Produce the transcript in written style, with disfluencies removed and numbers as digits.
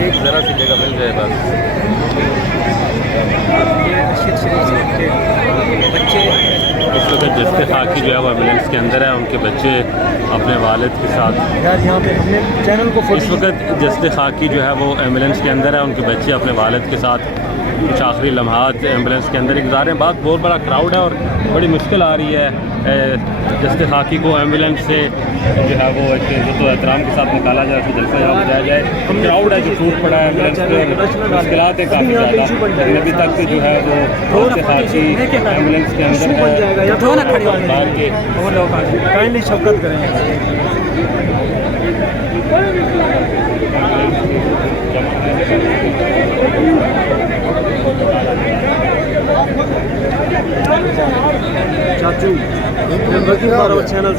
एक ज़रा सी जगह मिल जाए बस। बच्चे इस वक्त जस्ते खाकी जो है वो एम्बुलेंस के अंदर है, उनके बच्चे अपने वालिद के साथ। यार यहाँ पे हमने चैनल को इस वक्त जस्ते खाकी जो है वो एम्बुलेंस के अंदर है, उनके बच्चे अपने वालिद के साथ कुछ आखिरी लम्हात एम्बुलेंस के अंदर ही गुजार रहे हैं। बहुत बड़ा क्राउड है और बड़ी मुश्किल आ रही है जस्ते खाकी को एम्बुलेंस से जो है वो एक इज़्ज़त व एहतराम के साथ निकाला जाए, उसे जलसा यहाँ बजाया जाए। क्राउड है जो टूट पड़ा है एम्बुलेंस पे, मुश्किलात है काफ़ी ज़्यादा, लेकिन अभी तक जो है वो जस्ते खाकी एम्बुलेंस के अंदर है। बाहर के काइंडली शफकत करें। चाचू चैनल